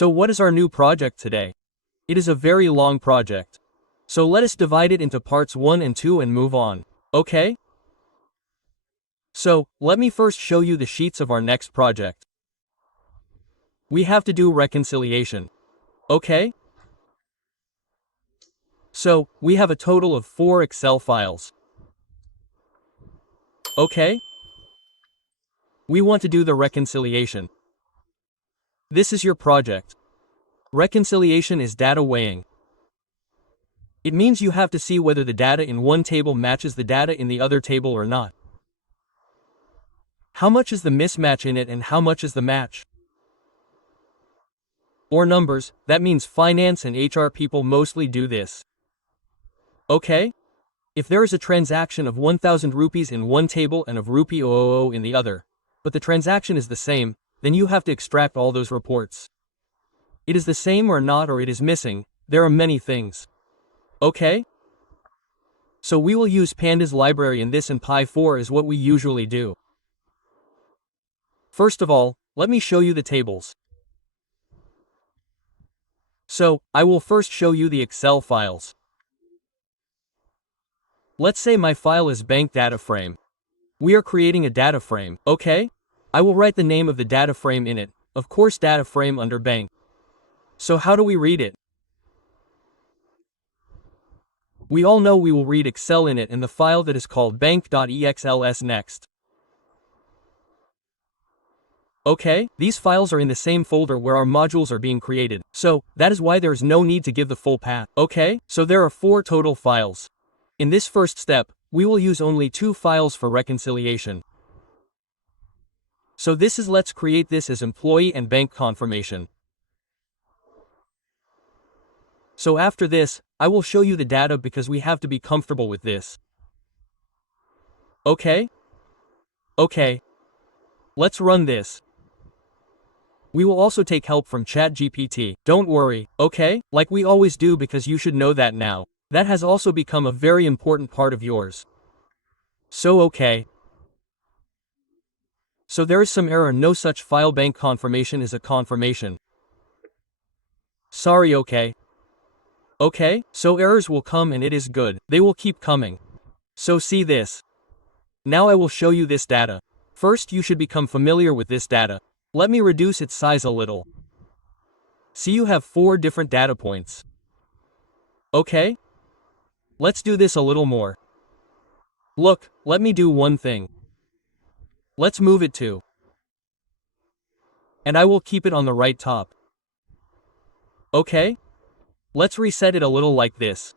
So what is our new project today? It is a very long project. So let us divide it into parts 1 and 2 and move on, okay? So, let me first show you the sheets of our next project. We have to do reconciliation, okay? So, we have a total of 4 Excel files. Okay? We want to do the reconciliation. This is your project. Reconciliation is data weighing. It means you have to see whether the data in one table matches the data in the other table or not. How much is the mismatch in it and how much is the match? Or numbers, that means finance and HR people mostly do this. Okay? If there is a transaction of 1,000 rupees in one table and of rupee 000 in the other, but the transaction is the same, then you have to extract all those reports. It is the same or not, or it is missing. There are many things. Okay? So we will use Pandas library in this, and Pi4 is what we usually do. First of all, let me show you the tables. So, I will first show you the Excel files. Let's say my file is bank data frame. We are creating a data frame, okay? I will write the name of the data frame in it, of course data frame under bank. So how do we read it? We all know we will read Excel in it and the file that is called bank.exls next. Okay, these files are in the same folder where our modules are being created, so that is why there is no need to give the full path. Okay, so there are 4 total files. In this first step, we will use only 2 files for reconciliation. So let's create this as employee and bank confirmation. So after this, I will show you the data because we have to be comfortable with this. Okay? Okay. Let's run this. We will also take help from ChatGPT. Don't worry, okay? Like we always do, because you should know that now. That has also become a very important part of yours. So okay. So there is some error. No such file. Bank confirmation is a confirmation. Sorry, okay. Okay, so errors will come and it is good. They will keep coming. So see this. Now I will show you this data. First you should become familiar with this data. Let me reduce its size a little. See, you have 4 different data points. Okay? Let's do this a little more. Look, let me do one thing. Let's move it to. And I will keep it on the right top. Okay? Let's reset it a little like this.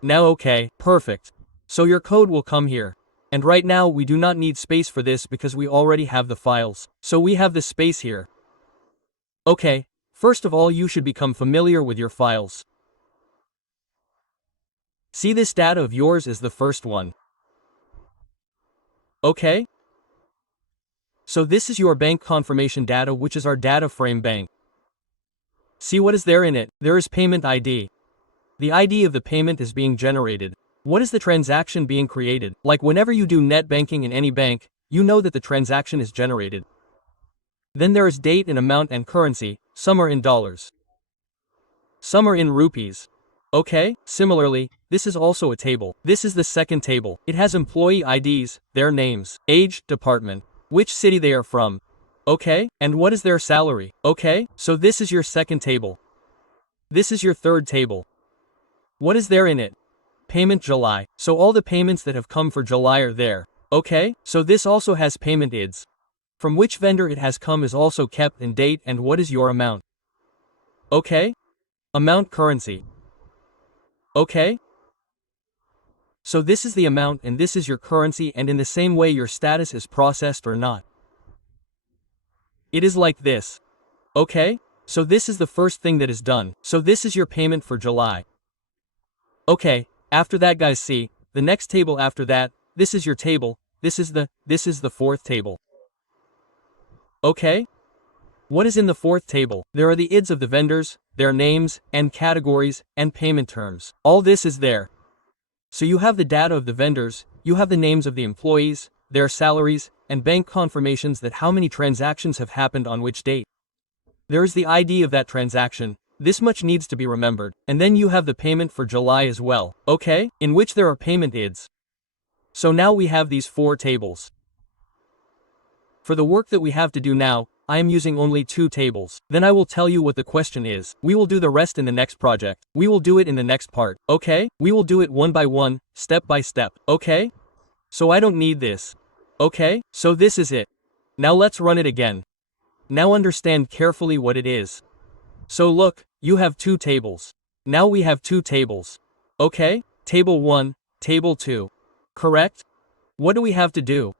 Now okay, perfect. So your code will come here. And right now we do not need space for this because we already have the files. So we have the space here. Okay, first of all you should become familiar with your files. See, this data of yours is the first one. Okay? So this is your bank confirmation data, which is our data frame bank. See what is there in it? There is payment ID. The ID of the payment is being generated. What is the transaction being created? Like whenever you do net banking in any bank, you know that the transaction is generated. Then there is date and amount and currency. Some are in dollars. Some are in rupees. Okay, similarly, this is also a table. This is the second table. It has employee IDs, their names, age, department, which city they are from. Okay, and what is their salary? Okay, so this is your second table. This is your third table. What is there in it? Payment July. So all the payments that have come for July are there. Okay, so this also has payment IDs. From which vendor it has come is also kept, and date, and what is your amount? Okay? Amount, currency. Okay? So this is the amount and this is your currency, and in the same way your status is processed or not. It is like this. Okay? So this is the first thing that is done. So this is your payment for July. Okay, after that guys, see, the next table after that, this is your table, this is the fourth table. Okay? What is in the fourth table? There are the IDs of the vendors, their names, and categories, and payment terms. All this is there. So you have the data of the vendors, you have the names of the employees, their salaries, and bank confirmations that how many transactions have happened on which date. There is the ID of that transaction. This much needs to be remembered. And then you have the payment for July as well, okay? In which there are payment IDs. So now we have these 4 tables. For the work that we have to do now, I am using only 2 tables. Then I will tell you what the question is. We will do the rest in the next project. We will do it in the next part, okay? We will do it one by one, step by step, okay? So I don't need this. Okay? So this is it. Now let's run it again. Now understand carefully what it is. So look, you have 2 tables. Now we have 2 tables. Okay? Table 1, Table 2. Correct? What do we have to do?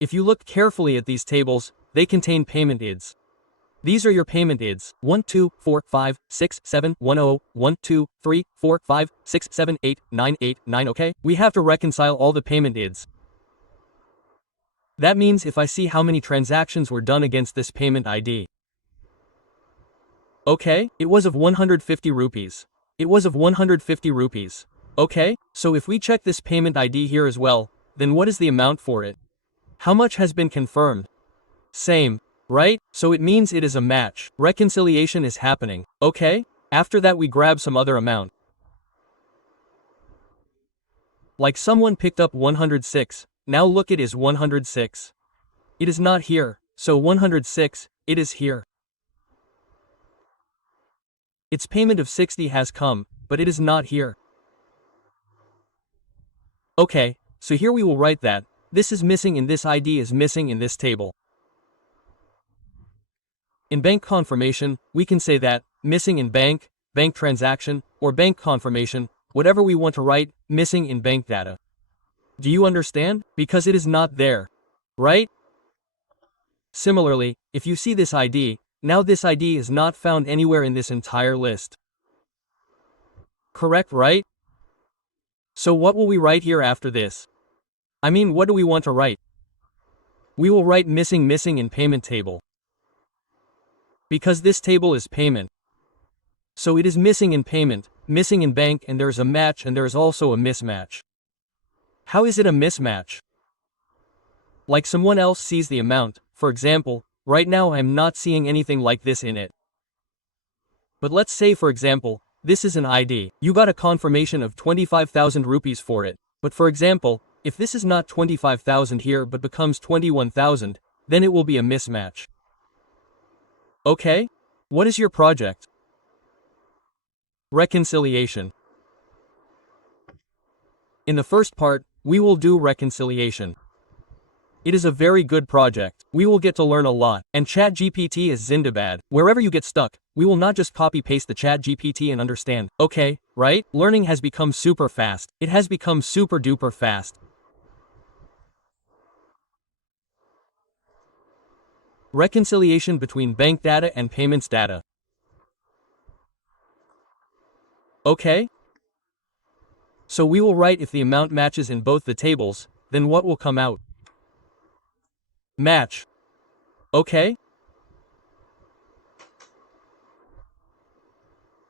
If you look carefully at these tables, they contain payment IDs. These are your payment IDs. 1, 2, 4, 5, 6, 7, 1, 0, 1, 2, 3, 4, 5, 6, 7, 8, 9, 8, 9, okay? We have to reconcile all the payment IDs. That means if I see how many transactions were done against this payment ID. Okay, it was of 150 rupees. It was of 150 rupees. Okay, so if we check this payment ID here as well, then what is the amount for it? How much has been confirmed? Same, right? So it means it is a match. Reconciliation is happening, okay? After that we grab some other amount. Like someone picked up 106, now look it is 106. It is not here, so 106, it is here. Its payment of 60 has come, but it is not here. Okay, so here we will write that. This is missing and this ID is missing in this table. In bank confirmation, we can say that, missing in bank, bank transaction, or bank confirmation, whatever we want to write, missing in bank data. Do you understand? Because it is not there. Right? Similarly, if you see this ID, now this ID is not found anywhere in this entire list. Correct, right? So what will we write here after this? I mean, what do we want to write? We will write missing in payment table. Because this table is payment. So it is missing in payment, missing in bank, and there is a match and there is also a mismatch. How is it a mismatch? Like someone else sees the amount, for example, right now I am not seeing anything like this in it. But let's say for example, this is an ID. You got a confirmation of 25,000 rupees for it. But for example, if this is not 25,000 here but becomes 21,000, then it will be a mismatch. Okay? What is your project? Reconciliation. In the first part, we will do reconciliation. It is a very good project. We will get to learn a lot. And ChatGPT is Zindabad. Wherever you get stuck, we will not just copy-paste the ChatGPT and understand. Okay, right? Learning has become super fast. It has become super duper fast. Reconciliation between bank data and payments data. Okay? So we will write if the amount matches in both the tables, then what will come out? Match. Okay?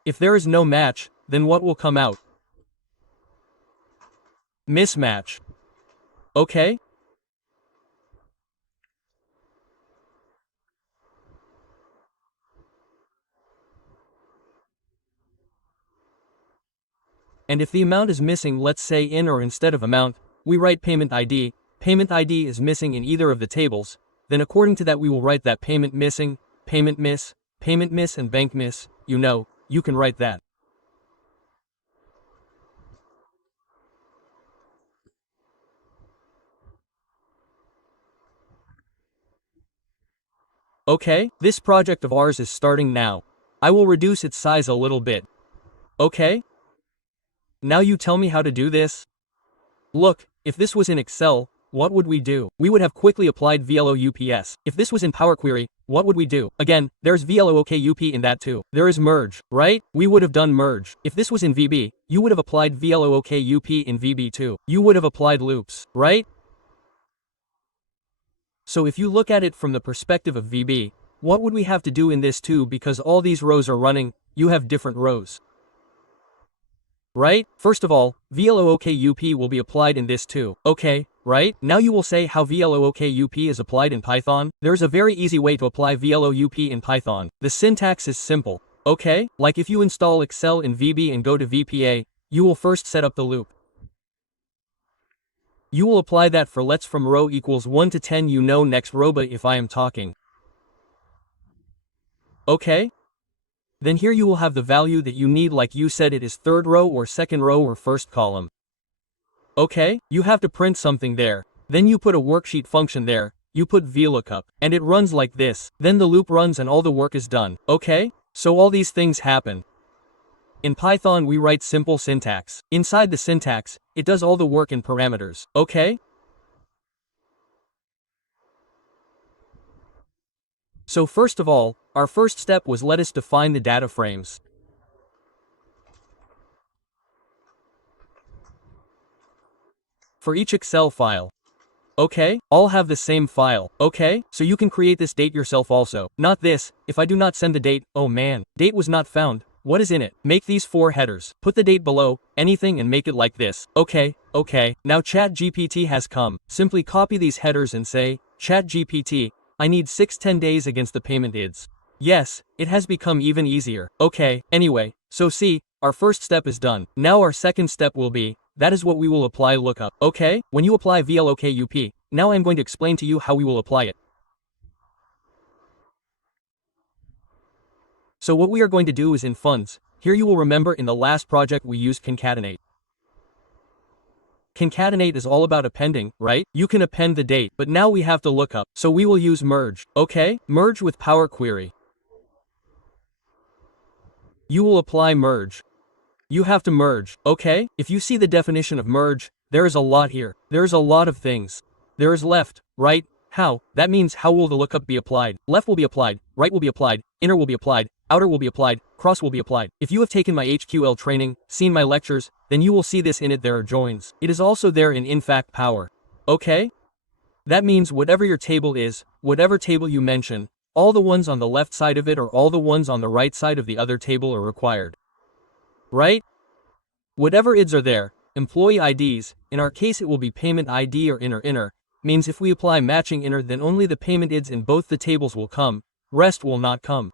If there is no match, then what will come out? Mismatch. Okay? And if the amount is missing, let's say in or instead of amount, we write payment ID. Payment ID is missing in either of the tables, then according to that we will write that payment missing, payment miss, and bank miss. You know, you can write that. Okay, this project of ours is starting now. I will reduce its size a little bit. Okay? Now you tell me how to do this? Look, if this was in Excel, what would we do? We would have quickly applied VLOOPS. If this was in Power Query, what would we do? Again, there's VLOOKUP in that too. There is merge, right? We would have done merge. If this was in VB, you would have applied VLOOKUP in VB too. You would have applied loops, right? So if you look at it from the perspective of VB, what would we have to do in this too? Because all these rows are running, you have different rows. Right? First of all, VLOOKUP will be applied in this too. Okay, right? Now you will say how VLOOKUP is applied in Python. There's a very easy way to apply VLOUP in Python. The syntax is simple, okay? Like if you install Excel in VB and go to VPA, you will first set up the loop. You will apply that for let's from row equals 1 to 10 next row but if I am talking. Okay? Then here you will have the value that you need like you said it is third row or second row or first column. Okay, you have to print something there. Then you put a worksheet function there, you put VLOOKUP, and it runs like this. Then the loop runs and all the work is done. Okay? So all these things happen. In Python we write simple syntax. Inside the syntax, it does all the work in parameters. Okay? So first of all, our first step was let us define the data frames. For each Excel file. Okay, all have the same file. Okay, so you can create this date yourself also. Not this, if I do not send the date, oh man, date was not found. What is in it? Make these 4 headers. Put the date below, anything and make it like this. Okay, now ChatGPT has come. Simply copy these headers and say, ChatGPT, I need 6-10 days against the payment IDs. Yes, it has become even easier. Okay, anyway, so see, our first step is done. Now our second step will be, that is what we will apply lookup. Okay, when you apply VLOOKUP, now I'm going to explain to you how we will apply it. So what we are going to do is in funds. Here you will remember in the last project we used concatenate. Concatenate is all about appending, right? You can append the date, but now we have to look up. So we will use merge, okay? Merge with Power Query. You will apply merge. You have to merge, okay? If you see the definition of merge, there is a lot here. There is a lot of things. There is left, right, how. That means how will the lookup be applied? Left will be applied, right will be applied, inner will be applied, outer will be applied, cross will be applied. If you have taken my HQL training, seen my lectures, then you will see this in it there are joins. It is also there in fact power. Okay? That means whatever your table is, whatever table you mention, all the ones on the left side of it or all the ones on the right side of the other table are required. Right? Whatever IDs are there, employee IDs, in our case it will be payment ID or inner, means if we apply matching inner then only the payment IDs in both the tables will come, rest will not come.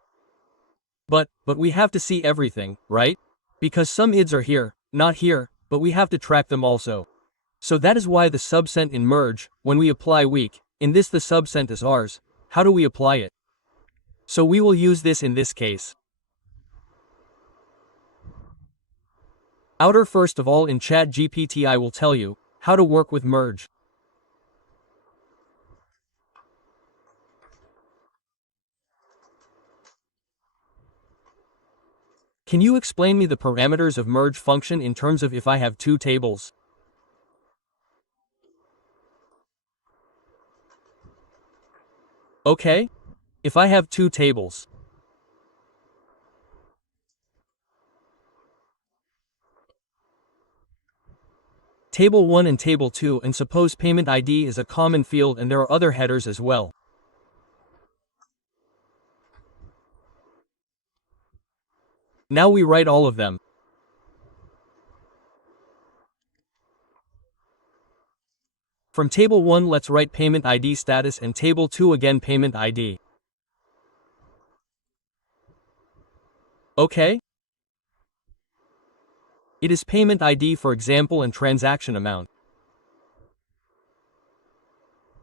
But we have to see everything, right? Because some IDs are here, not here, but we have to track them also. So that is why the subcent in merge, when we apply week, in this the subcent is ours. How do we apply it? So we will use this in this case. Outer first of all in ChatGPT I will tell you how to work with merge. Can you explain me the parameters of merge function in terms of if I have 2 tables? Okay? If I have 2 tables. Table 1 and Table 2 and suppose payment ID is a common field and there are other headers as well. Now we write all of them. From Table 1 let's write payment ID status and Table 2 again payment ID. Okay? It is payment ID for example and transaction amount.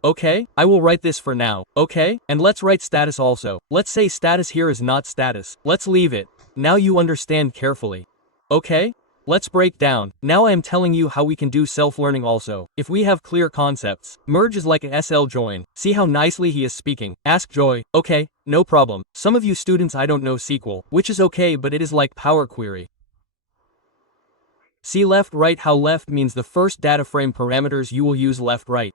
Okay, I will write this for now, okay? And let's write status also. Let's say status here is not status. Let's leave it. Now you understand carefully. Okay? Let's break down. Now I am telling you how we can do self-learning also. If we have clear concepts, merge is like a SL join. See how nicely he is speaking. Ask Joy. Okay, no problem. Some of you students I don't know SQL, which is okay but it is like Power Query. See left right how left means the first data frame parameters you will use left right.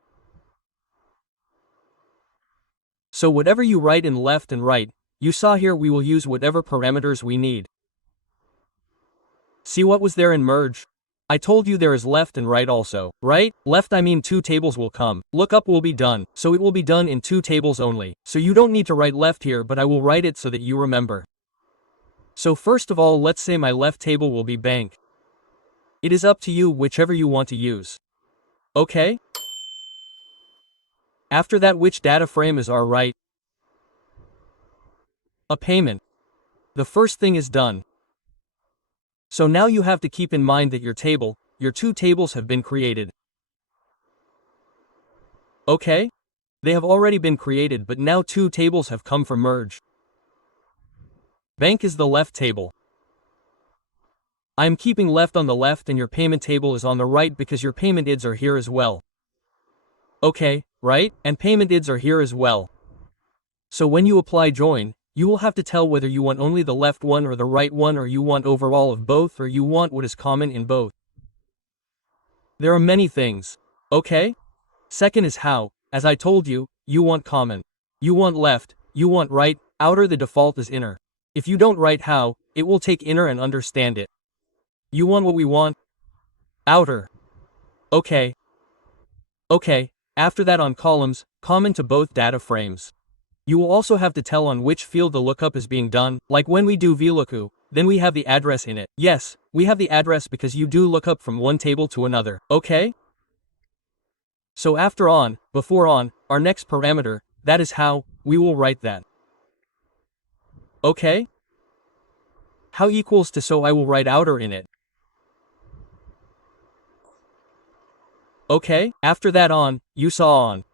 So whatever you write in left and right, you saw here we will use whatever parameters we need. See what was there in merge? I told you there is left and right also, right? Left I mean 2 tables will come, lookup will be done, so it will be done in 2 tables only. So you don't need to write left here but I will write it so that you remember. So first of all let's say my left table will be bank. It is up to you whichever you want to use. Okay? After that, which data frame is our right? A payment. The first thing is done. So now you have to keep in mind that your two tables have been created. Okay? They have already been created, but now two tables have come for merge. Bank is the left table. I am keeping left on the left and your payment table is on the right because your payment IDs are here as well. Okay, right? And payment IDs are here as well. So when you apply join, you will have to tell whether you want only the left one or the right one, or you want overall of both, or you want what is common in both. There are many things. Okay? Second is how. As I told you, you want common. You want left, you want right, outer, the default is inner. If you don't write how, it will take inner and understand it. You want what we want? Outer. Okay. Okay, after that on columns, common to both data frames. You will also have to tell on which field the lookup is being done, like when we do VLOOKUP, then we have the address in it. Yes, we have the address because you do lookup from one table to another, okay? So after on, before on, our next parameter, that is how, we will write that. Okay? How equals to, so I will write outer in it. Okay, after that on, you saw on.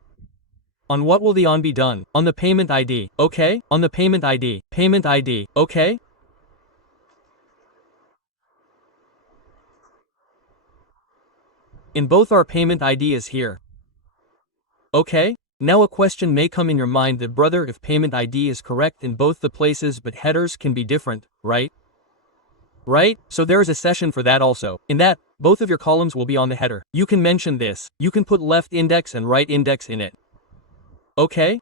On what will the on be done? On the payment ID, okay? On the payment ID, okay? In both our payment ID is here. Okay? Now a question may come in your mind that, brother, if payment ID is correct in both the places but headers can be different, right? Right? So there is a session for that also. In that, both of your columns will be on the header. You can mention this. You can put left index and right index in it. Okay?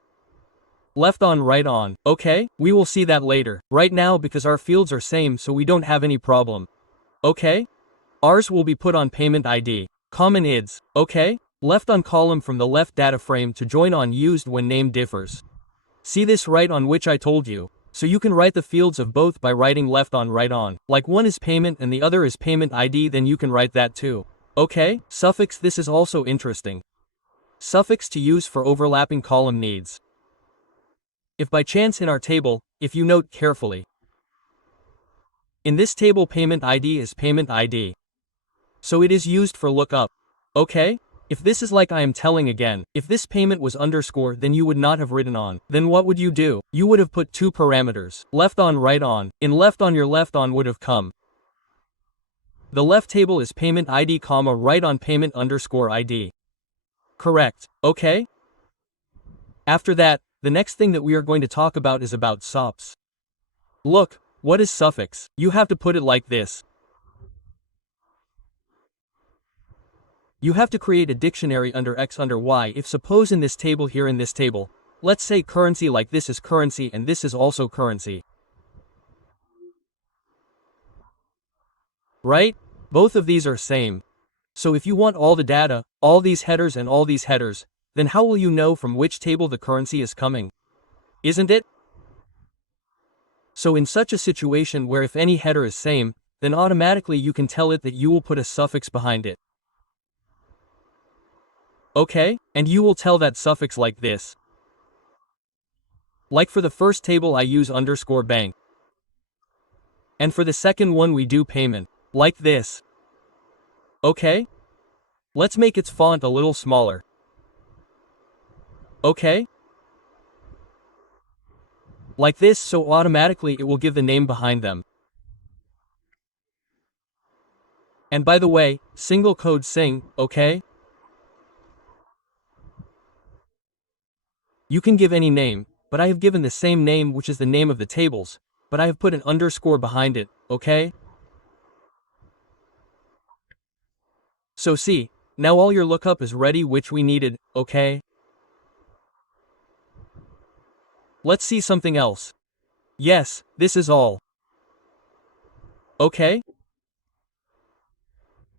Left on, right on. Okay? We will see that later. Right now, because our fields are same, so we don't have any problem. Okay? Ours will be put on payment ID. Common IDs. Okay? Left on column from the left data frame to join on used when name differs. See this right on which I told you. So you can write the fields of both by writing left on, right on. Like one is payment and the other is payment ID, then you can write that too. Okay? Suffix, this is also interesting. Suffix to use for overlapping column needs. If by chance in our table, if you note carefully, in this table payment ID is payment ID. So it is used for lookup. Okay? If this is like I am telling again, if this payment was underscore, then you would not have written on. Then what would you do? You would have put two parameters, left on, right on. In left on, your left on would have come. The left table is payment ID, comma, right on payment underscore ID. Correct. Okay? After that, the next thing that we are going to talk about is about SOPs. Look, what is suffix? You have to put it like this. You have to create a dictionary under X under Y. If suppose in this table here, in this table, let's say currency, like this is currency and this is also currency. Right? Both of these are same. So if you want all the data, all these headers and all these headers, then how will you know from which table the currency is coming? Isn't it? So in such a situation where if any header is same, then automatically you can tell it that you will put a suffix behind it. Okay? And you will tell that suffix like this. Like for the first table I use underscore bank. And for the second one we do payment. Like this. Okay? Let's make its font a little smaller. Okay? Like this, so automatically it will give the name behind them. And by the way, single code sing, okay? You can give any name, but I have given the same name, which is the name of the tables, but I have put an underscore behind it, okay? So see, now all your lookup is ready which we needed, okay? Let's see something else. Yes, this is all. Okay?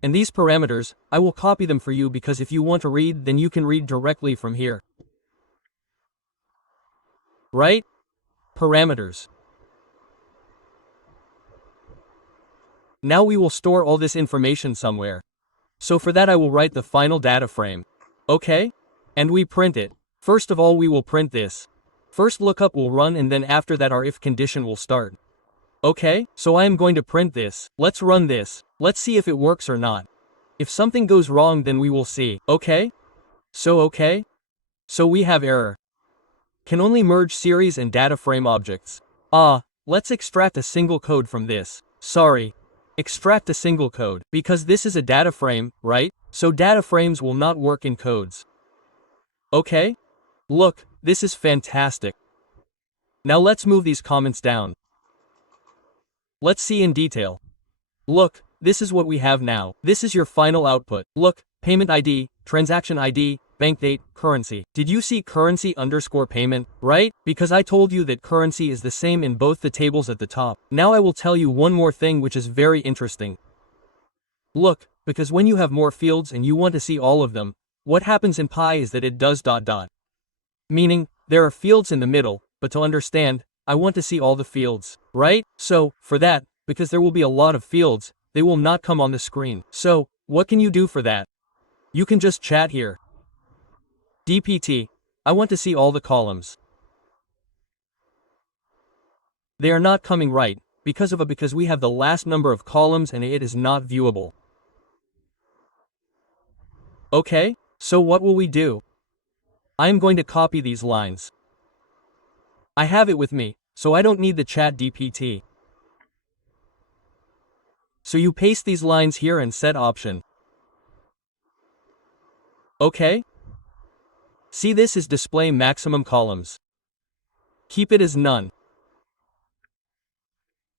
And these parameters, I will copy them for you because if you want to read, then you can read directly from here. Right? Parameters. Now we will store all this information somewhere. So for that I will write the final data frame. Okay? And we print it. First of all we will print this. First lookup will run and then after that our if condition will start. Okay, so I am going to print this. Let's run this. Let's see if it works or not. If something goes wrong then we will see. Okay? So we have error. Can only merge series and data frame objects. Let's extract a single code from this. Sorry. Extract a single code, because this is a data frame, right? So data frames will not work in codes. Okay? Look, this is fantastic. Now let's move these comments down. Let's see in detail. Look, this is what we have now. This is your final output. Look, payment ID, transaction ID, bank date, currency. Did you see currency _ payment, right? Because I told you that currency is the same in both the tables at the top. Now I will tell you one more thing which is very interesting. Look, because when you have more fields and you want to see all of them, what happens in Pi is that it does ... Meaning, there are fields in the middle, but to understand, I want to see all the fields, right? So, for that, because there will be a lot of fields, they will not come on the screen. So, what can you do for that? You can just chat here. DPT, I want to see all the columns. They are not coming right, because we have the last number of columns and it is not viewable. Okay, so what will we do? I am going to copy these lines. I have it with me, so I don't need the chat DPT. So you paste these lines here and set option. Okay? See, this is display maximum columns. Keep it as none.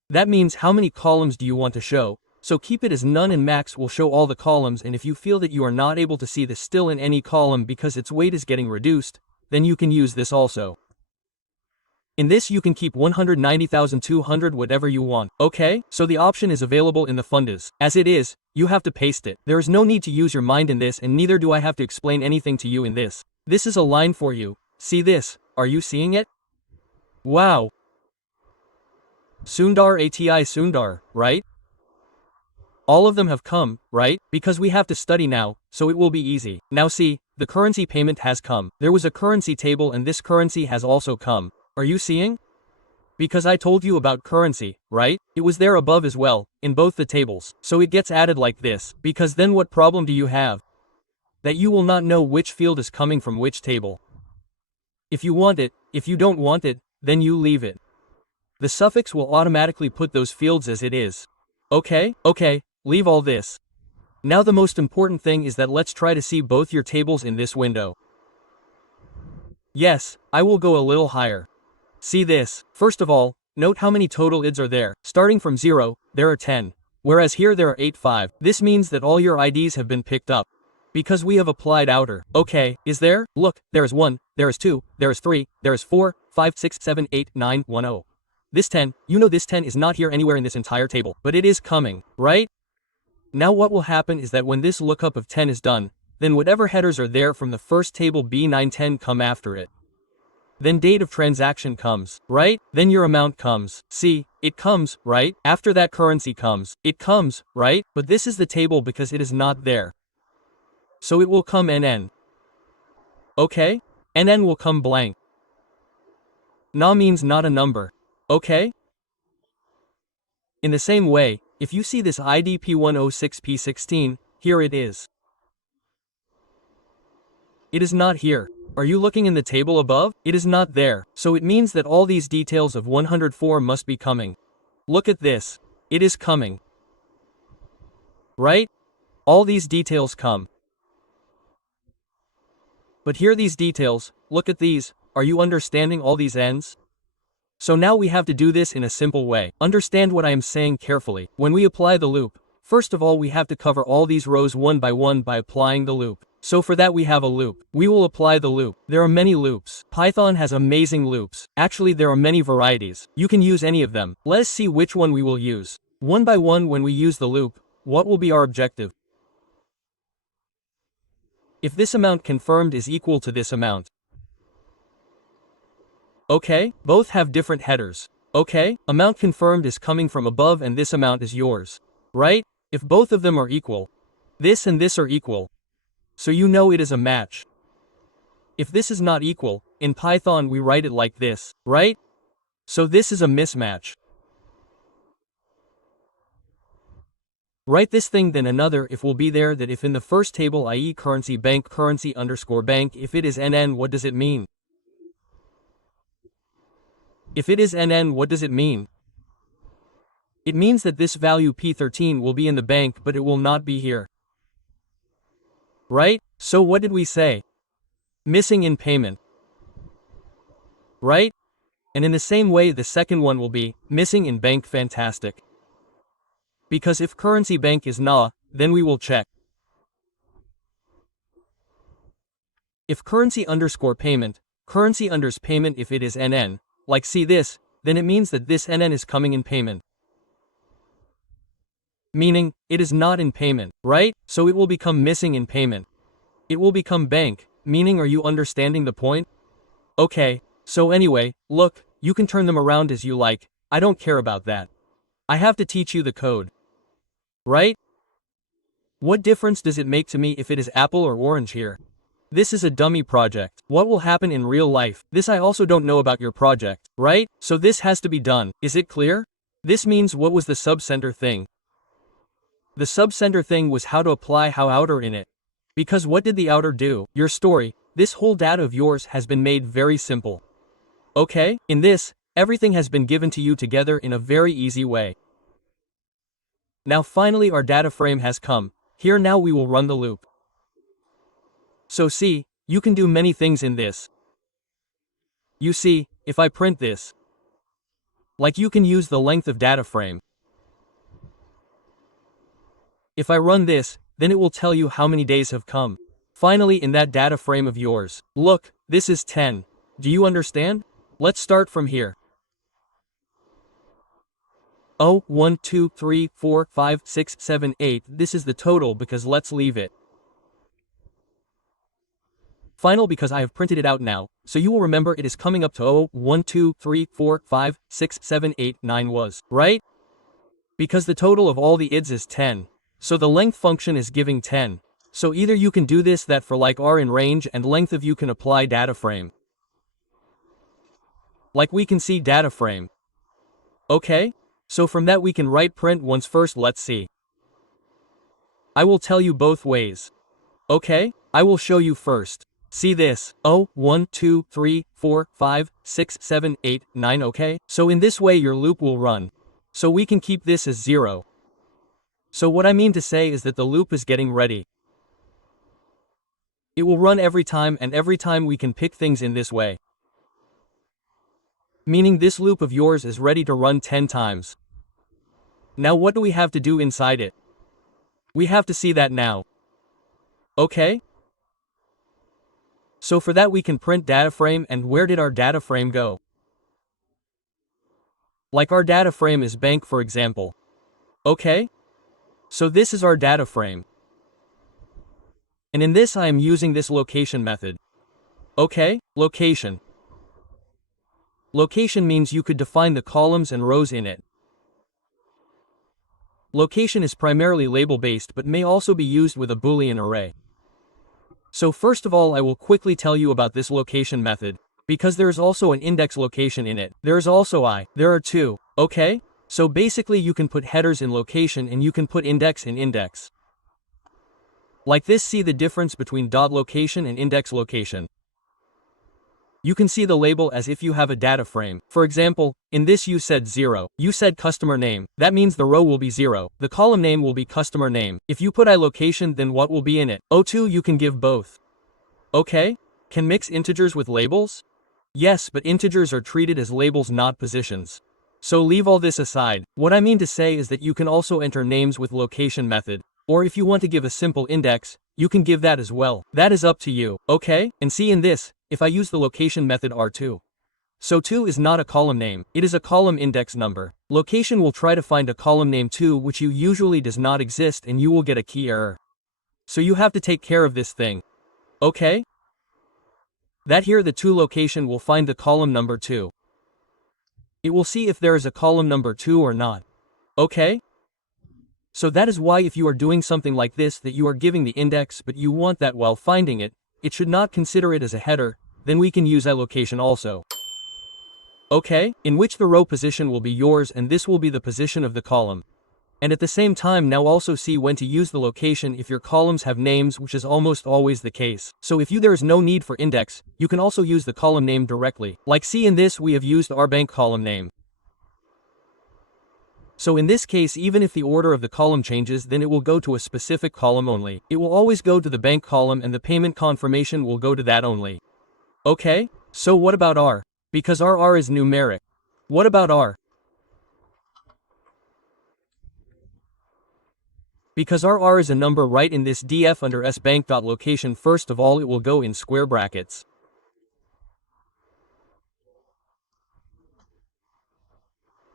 That means how many columns do you want to show, so keep it as none and max will show all the columns, and if you feel that you are not able to see the still in any column because its weight is getting reduced, then you can use this also. In this you can keep 190,200 whatever you want. Okay, so the option is available in the Pandas. As it is, you have to paste it. There is no need to use your mind in this and neither do I have to explain anything to you in this. This is a line for you. See this, are you seeing it? Wow. Sundar ATI Sundar, right? All of them have come, right? Because we have to study now, so it will be easy. Now see, the currency payment has come. There was a currency table and this currency has also come. Are you seeing? Because I told you about currency, right? It was there above as well, in both the tables. So it gets added like this, because then what problem do you have? That you will not know which field is coming from which table. If you want it, if you don't want it, then you leave it. The suffix will automatically put those fields as it is. Okay, leave all this. Now the most important thing is that let's try to see both your tables in this window. Yes, I will go a little higher. See this. First of all, note how many total IDs are there. Starting from 0, there are 10. Whereas here there are 5. This means that all your IDs have been picked up. Because we have applied outer. Okay, is there? Look, there is 1, there is 2, there is 3, there is 4, 5, 6, 7, 8, 9, 1, 0. This 10, you know this 10 is not here anywhere in this entire table, but it is coming, right? Now what will happen is that when this lookup of 10 is done, then whatever headers are there from the first table B910 come after it. Then date of transaction comes, right? Then your amount comes. See, it comes, right? After that currency comes. It comes, right? But this is the table because it is not there. So it will come NN. Okay? NN will come blank. Na means not a number. Okay? In the same way, if you see this ID P106P16, here it is. It is not here. Are you looking in the table above? It is not there, so it means that all these details of 104 must be coming. Look at this. It is coming. Right? All these details come. But here these details, look at these, are you understanding all these ends? So now we have to do this in a simple way. Understand what I am saying carefully. When we apply the loop, first of all we have to cover all these rows one by applying the loop. So for that we have a loop. We will apply the loop. There are many loops. Python has amazing loops. Actually there are many varieties. You can use any of them. Let us see which one we will use. One by one when we use the loop, what will be our objective? If this amount confirmed is equal to this amount. Okay, both have different headers. Okay, amount confirmed is coming from above and this amount is yours. Right? If both of them are equal, this and this are equal. So you know it is a match. If this is not equal, in Python we write it like this, right? So this is a mismatch. Write this thing then another if will be there that if in the first table i.e. currency bank currency underscore bank if it is NN what does it mean? If it is NN what does it mean? It means that this value P13 will be in the bank but it will not be here. Right? So what did we say? Missing in payment. Right? And in the same way the second one will be missing in bank fantastic. Because if currency bank is NA, then we will check. If currency underscore payment, currency unders payment if it is NN, like see this, then it means that this NN is coming in payment. Meaning, it is not in payment, right? So it will become missing in payment. It will become bank, meaning are you understanding the point? Okay, so anyway, look, you can turn them around as you like, I don't care about that. I have to teach you the code. Right? What difference does it make to me if it is apple or orange here? This is a dummy project. What will happen in real life? This I also don't know about your project, right? So this has to be done. Is it clear? This means what was the subcenter thing? The subcenter thing was how to apply how outer in it. Because what did the outer do? Your story, this whole data of yours has been made very simple. Okay? In this, everything has been given to you together in a very easy way. Now finally our data frame has come. Here now we will run the loop. So see, you can do many things in this. You see, if I print this, like you can use the length of data frame. If I run this, then it will tell you how many days have come. Finally in that data frame of yours, look, this is 10. Do you understand? Let's start from here. 0, 1, 2, 3, 4, 5, 6, 7, 8. This is the total because let's leave it final because I have printed it out now, so you will remember it is coming up to 0, 1, 2, 3, 4, 5, 6, 7, 8, 9 was, right? Because the total of all the ids is 10. So the length function is giving 10. So either you can do this that for like r in range and length of you can apply data frame. Like we can see data frame. Okay? So from that we can write print once first let's see. I will tell you both ways. Okay? I will show you first. See this, 0, 1, 2, 3, 4, 5, 6, 7, 8, 9 okay? So in this way your loop will run. So we can keep this as 0. So what I mean to say is that the loop is getting ready. It will run every time and every time we can pick things in this way. Meaning this loop of yours is ready to run 10 times. Now what do we have to do inside it? We have to see that now. Okay? So for that we can print data frame and where did our data frame go? Like our data frame is bank for example. Okay? So this is our data frame. And in this I am using this location method. Okay, location. Location means you could define the columns and rows in it. Location is primarily label-based but may also be used with a Boolean array. So first of all I will quickly tell you about this location method, because there is also an index location in it. There is also there are two, okay? So basically you can put headers in location and you can put index in index. Like this see the difference between dot location and index location. You can see the label as if you have a data frame. For example, in this you said 0. You said customer name. That means the row will be 0. The column name will be customer name. If you put iLocation then what will be in it? O2 you can give both. Okay? Can mix integers with labels? Yes, but integers are treated as labels not positions. So leave all this aside. What I mean to say is that you can also enter names with location method. Or if you want to give a simple index, you can give that as well. That is up to you, okay? And see in this, if I use the location method R2. So 2 is not a column name, it is a column index number. Location will try to find a column name 2 which you usually does not exist and you will get a key error. So you have to take care of this thing. Okay? That here the 2 location will find the column number 2. It will see if there is a column number 2 or not. Okay? So that is why if you are doing something like this that you are giving the index but you want that while finding it, it should not consider it as a header, then we can use allocation also. Okay, in which the row position will be yours and this will be the position of the column. And at the same time now also see when to use the location if your columns have names, which is almost always the case. So if there is no need for index, you can also use the column name directly. Like see in this we have used our bank column name. So in this case even if the order of the column changes then it will go to a specific column only. It will always go to the bank column and the payment confirmation will go to that only. Okay? So what about R? Because our R is numeric. What about R? Because our R is a number right in this df under sbank.location first of all it will go in square brackets.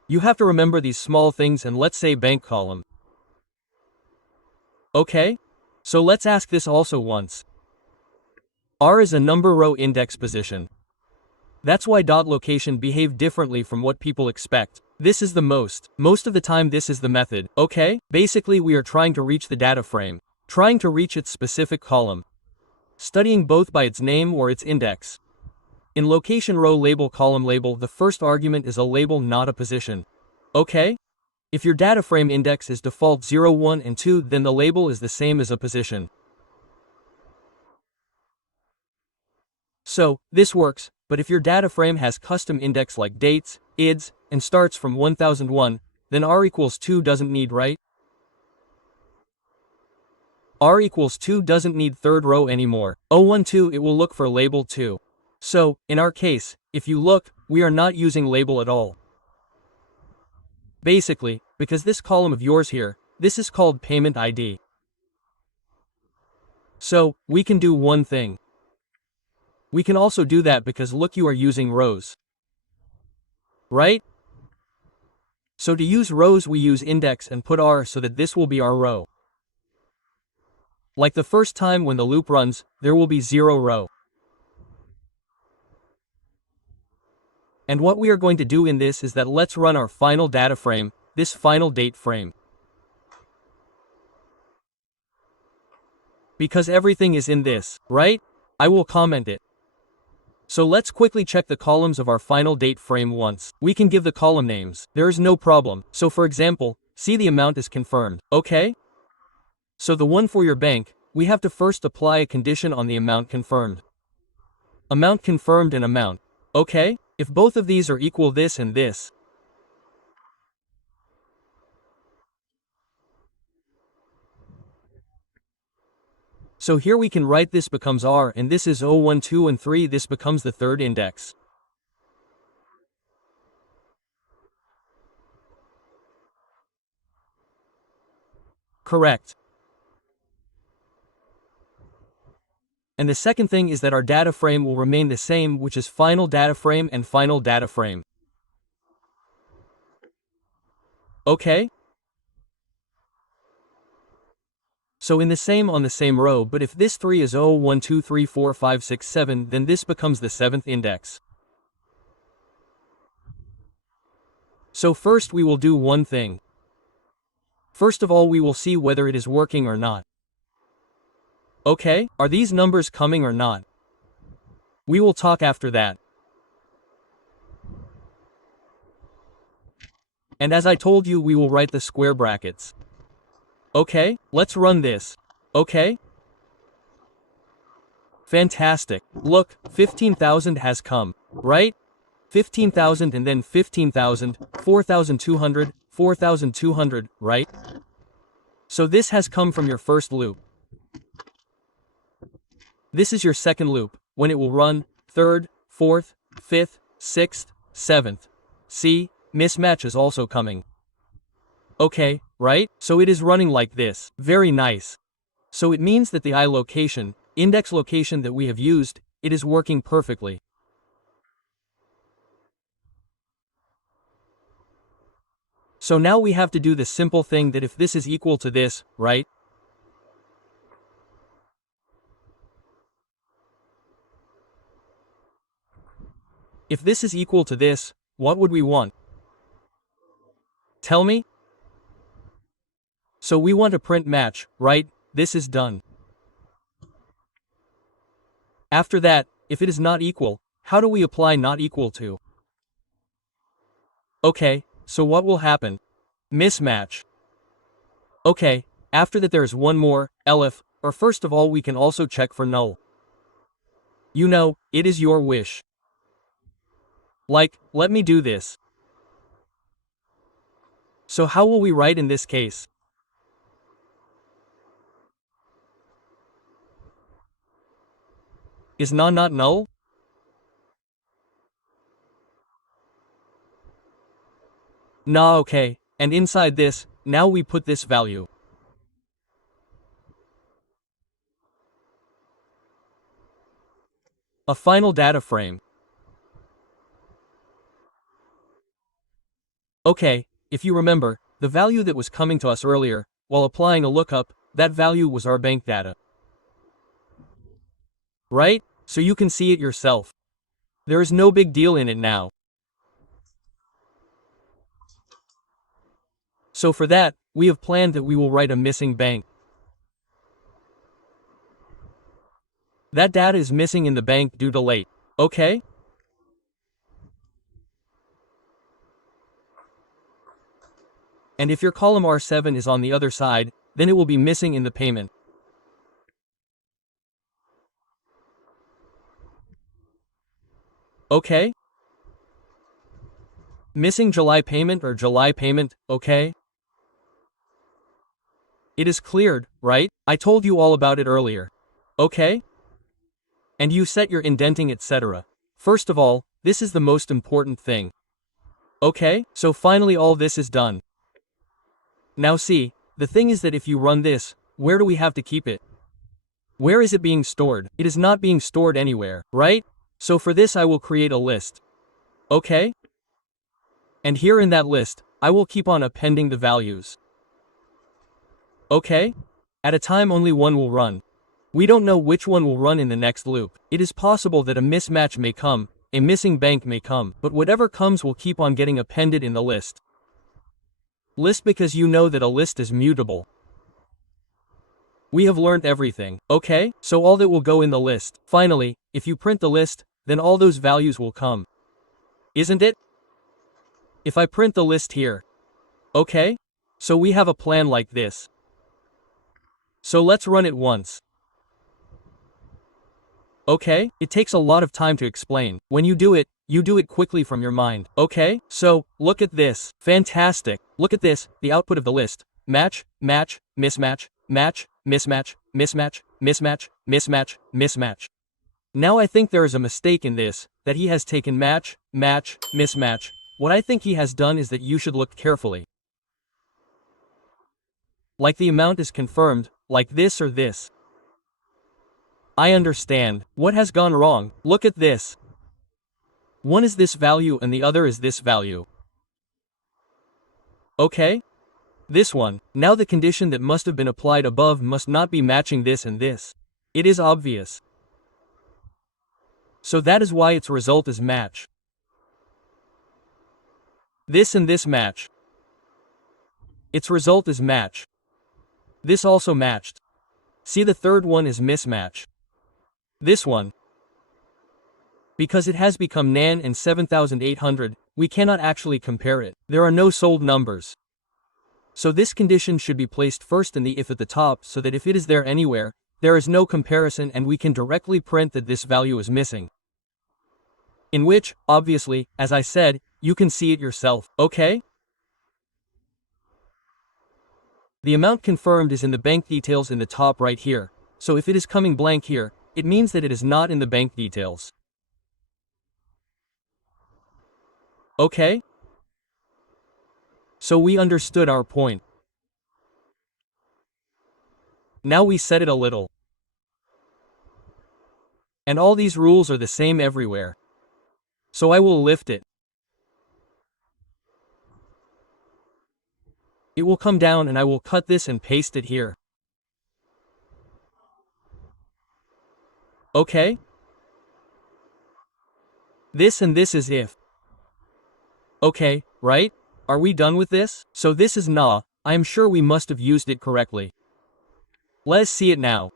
You have to remember these small things and let's say bank column. Okay? So let's ask this also once. R is a number row index position. That's why dot location behave differently from what people expect. This is the most of the time this is the method. Okay? Basically we are trying to reach the data frame. Trying to reach its specific column. Studying both by its name or its index. In location row label column label the first argument is a label not a position. Okay? If your data frame index is default 0, 1 and 2 then the label is the same as a position. So, this works, but if your data frame has custom index like dates, ids, and starts from 1001, then R equals 2 doesn't need, right? R equals 2 doesn't need third row anymore. 012 it will look for label 2. So, in our case, if you look, we are not using label at all. Basically, because this column of yours here, this is called payment ID. So, we can do one thing. We can also do that because look you are using rows. Right? So to use rows we use index and put R so that this will be our row. Like the first time when the loop runs, there will be 0 row. And what we are going to do in this is that let's run our final data frame, this final date frame. Because everything is in this, right? I will comment it. So let's quickly check the columns of our final date frame once. We can give the column names. There is no problem. So for example, see the amount is confirmed. Okay? So the one for your bank, we have to first apply a condition on the amount confirmed. Amount confirmed and amount. Okay? If both of these are equal this and this. So here we can write this becomes R and this is 0, 1, 2 and 3 this becomes the third index. Correct. And the second thing is that our data frame will remain the same, which is final data frame and final data frame. Okay? So in the same on the same row, but if this 3 is 0, 1, 2, 3, 4, 5, 6, 7, then this becomes the 7th index. So first we will do one thing. First of all we will see whether it is working or not. Okay, are these numbers coming or not? We will talk after that. And as I told you we will write the square brackets. Okay, let's run this. Okay? Fantastic. Look, 15,000 has come, right? 15,000 and then 15,000, 4,200, 4,200, right? So this has come from your first loop. This is your second loop, when it will run, third, fourth, fifth, sixth, seventh. See, mismatch is also coming. Okay, right? So it is running like this. Very nice. So it means that the location, index location that we have used, it is working perfectly. So now we have to do the simple thing that if this is equal to this, right? If this is equal to this, what would we want? Tell me? So we want to print match, right? This is done. After that, if it is not equal, how do we apply not equal to? Okay, so what will happen? Mismatch. Okay, after that there is one more, elif, or first of all we can also check for null. You know, it is your wish. Like, let me do this. So how will we write in this case? Is na not null? Nah, okay, and inside this, now we put this value. A final data frame. Okay, if you remember, the value that was coming to us earlier, while applying a lookup, that value was our bank data. Right? So you can see it yourself. There is no big deal in it now. So for that, we have planned that we will write a missing bank. That data is missing in the bank due to late. Okay? And if your column R7 is on the other side, then it will be missing in the payment. Okay? Missing July payment or July payment, okay? It is cleared, right? I told you all about it earlier. Okay? And you set your indenting etc. First of all, this is the most important thing. Okay? So finally all this is done. Now see, the thing is that if you run this, where do we have to keep it? Where is it being stored? It is not being stored anywhere, right? So for this I will create a list. Okay? And here in that list, I will keep on appending the values. Okay? At a time only one will run. We don't know which one will run in the next loop. It is possible that a mismatch may come, a missing bank may come, but whatever comes will keep on getting appended in the list. List because you know that a list is mutable. We have learned everything, okay? So all that will go in the list. Finally, if you print the list, then all those values will come. Isn't it? If I print the list here. Okay? So we have a plan like this. So let's run it once. Okay? It takes a lot of time to explain. When you do it quickly from your mind. Okay? So, look at this. Fantastic. Look at this, the output of the list. Match, match, mismatch, match, mismatch, mismatch, mismatch, mismatch, mismatch. Now I think there is a mistake in this, that he has taken match, match, mismatch. What I think he has done is that you should look carefully. Like the amount is confirmed, like this or this. I understand. What has gone wrong? Look at this. One is this value and the other is this value. Okay? This one. Now the condition that must have been applied above must not be matching this and this. It is obvious. So that is why its result is match. This and this match. Its result is match. This also matched. See, the third one is mismatch. This one. Because it has become nan and 7800, we cannot actually compare it. There are no sold numbers. So this condition should be placed first in the if at the top so that if it is there anywhere, there is no comparison and we can directly print that this value is missing. In which, obviously, as I said, you can see it yourself, okay? The amount confirmed is in the bank details in the top right here, so if it is coming blank here, it means that it is not in the bank details. Okay? So we understood our point. Now we set it a little. And all these rules are the same everywhere. So I will lift it. It will come down and I will cut this and paste it here. Okay? This and this is if. Okay, right? Are we done with this? So this is na. I am sure we must have used it correctly. Let's see it now.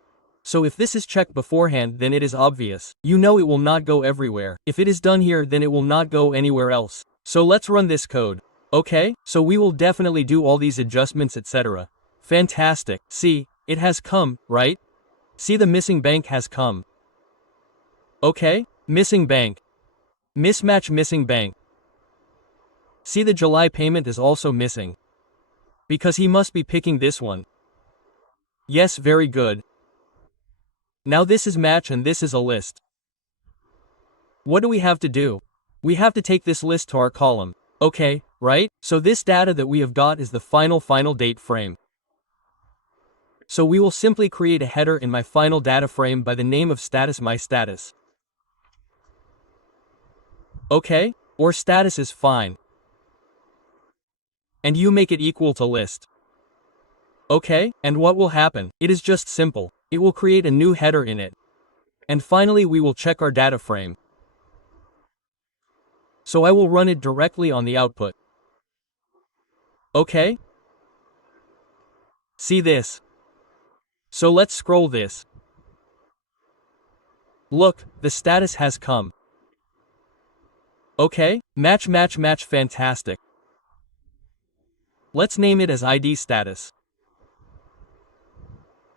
So if this is checked beforehand, then it is obvious. You know it will not go everywhere. If it is done here, then it will not go anywhere else. So let's run this code. Okay, so we will definitely do all these adjustments, etc. Fantastic. See, it has come, right? See, the missing bank has come. Okay, missing bank. Mismatch missing bank. See, the July payment is also missing. Because he must be picking this one. Yes, very good. Now this is match and this is a list. What do we have to do? We have to take this list to our column. Okay, right? So this data that we have got is the final date frame. So we will simply create a header in my final data frame by the name of status my status. Okay, or status is fine. And you make it equal to list. Okay, and what will happen? It is just simple. It will create a new header in it. And finally we will check our data frame. So I will run it directly on the output. Okay? See this. So let's scroll this. Look, the status has come. Okay, match, fantastic. Let's name it as ID status.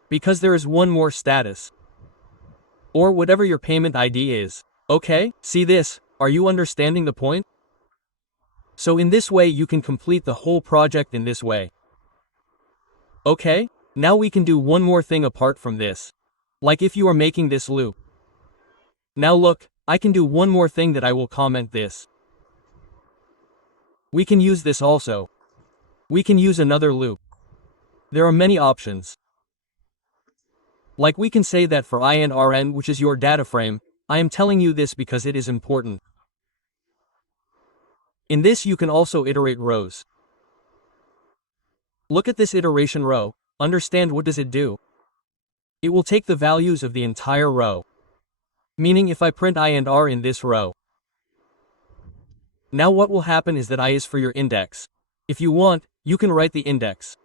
Because there is one more status. Or whatever your payment ID is. Okay, see this, are you understanding the point? So in this way you can complete the whole project in this way. Okay, now we can do one more thing apart from this. Like if you are making this loop. Now look, I can do one more thing that I will comment this. We can use this also. We can use another loop. There are many options. Like we can say that for I and Rn, which is your data frame, I am telling you this because it is important. In this you can also iterate rows. Look at this iteration row, understand what does it do? It will take the values of the entire row. Meaning if I print I and R in this row. Now what will happen is that I is for your index. If you want, you can write the index.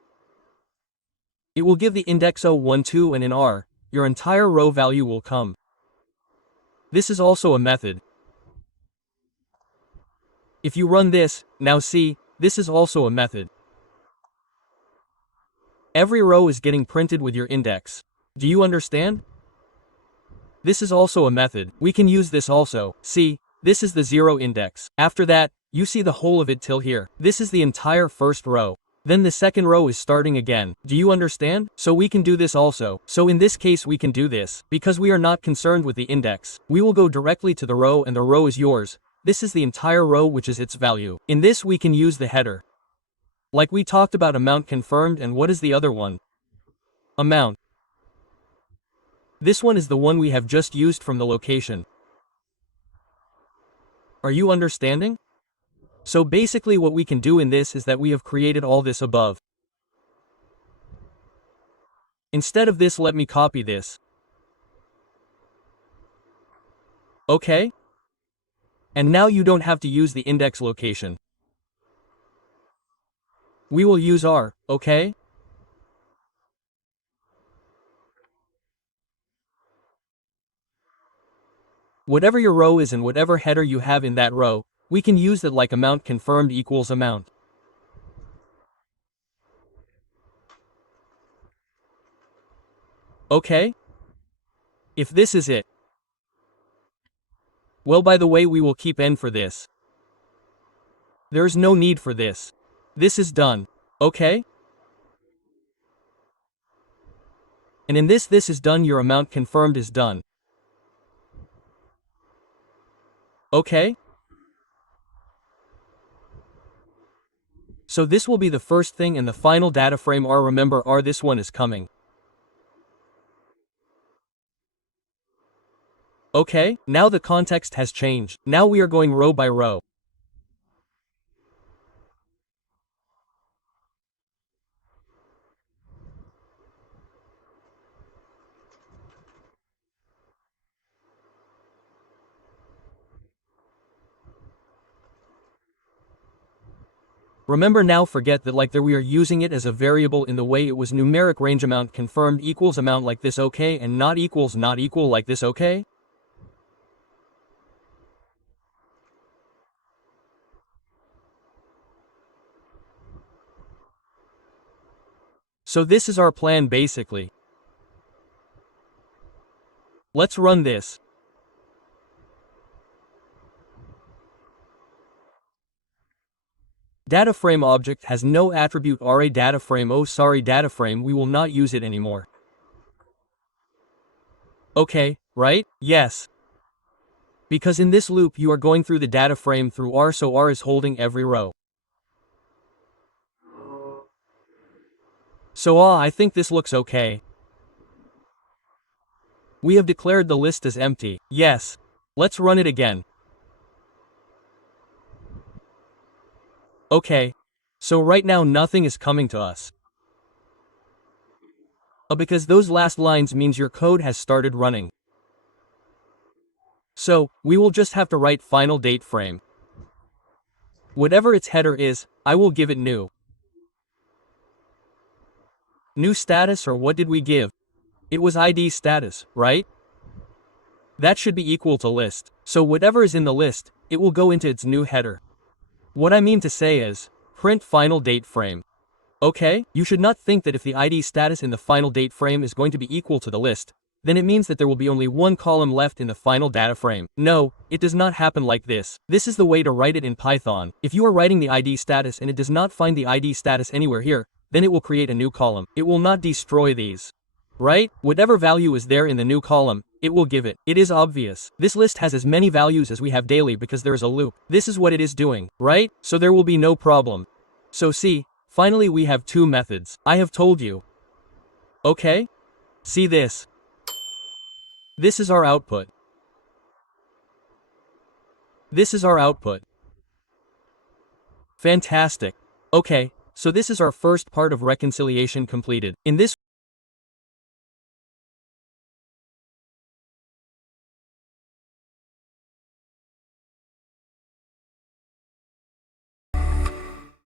It will give the index 0, 1, 2 and in R, your entire row value will come. This is also a method. If you run this, now see, this is also a method. Every row is getting printed with your index. Do you understand? This is also a method. We can use this also. See, this is the 0 index. After that, you see the whole of it till here. This is the entire first row. Then the second row is starting again. Do you understand? So we can do this also. So in this case we can do this. Because we are not concerned with the index. We will go directly to the row and the row is yours. This is the entire row which is its value. In this we can use the header. Like we talked about amount confirmed and what is the other one? Amount. This one is the one we have just used from the location. Are you understanding? So basically what we can do in this is that we have created all this above. Instead of this, let me copy this. Okay? And now you don't have to use the index location. We will use R, okay? Whatever your row is and whatever header you have in that row, we can use that like amount confirmed equals amount. Okay? If this is it. Well, by the way, we will keep n for this. There's no need for this. This is done. Okay? And in this is done, your amount confirmed is done. Okay? So this will be the first thing and the final data frame R. Remember R, this one is coming. Okay, now the context has changed. Now we are going row by row. Remember now, forget that like there we are using it as a variable in the way it was numeric range amount confirmed equals amount like this, okay, and not equals not equal like this, okay? So this is our plan basically. Let's run this. Data frame object has no attribute RA data frame. Oh sorry, data frame, we will not use it anymore. Okay, right? Yes. Because in this loop you are going through the data frame through R, so R is holding every row. So I think this looks okay. We have declared the list as empty. Yes. Let's run it again. Okay. So right now nothing is coming to us. Because those last lines means your code has started running. So, we will just have to write final date frame. Whatever its header is, I will give it new. New status, or what did we give? It was ID status, right? That should be equal to list. So whatever is in the list, it will go into its new header. What I mean to say is, print final date frame. Okay? You should not think that if the ID status in the final date frame is going to be equal to the list, then it means that there will be only one column left in the final data frame. No, it does not happen like this. This is the way to write it in Python. If you are writing the ID status and it does not find the ID status anywhere here, then it will create a new column. It will not destroy these. Right? Whatever value is there in the new column, it will give it. It is obvious. This list has as many values as we have daily because there is a loop. This is what it is doing, right? So there will be no problem. So see, finally we have two methods. I have told you. Okay? See this. This is our output. This is our output. Fantastic. Okay, so this is our first part of reconciliation completed. In this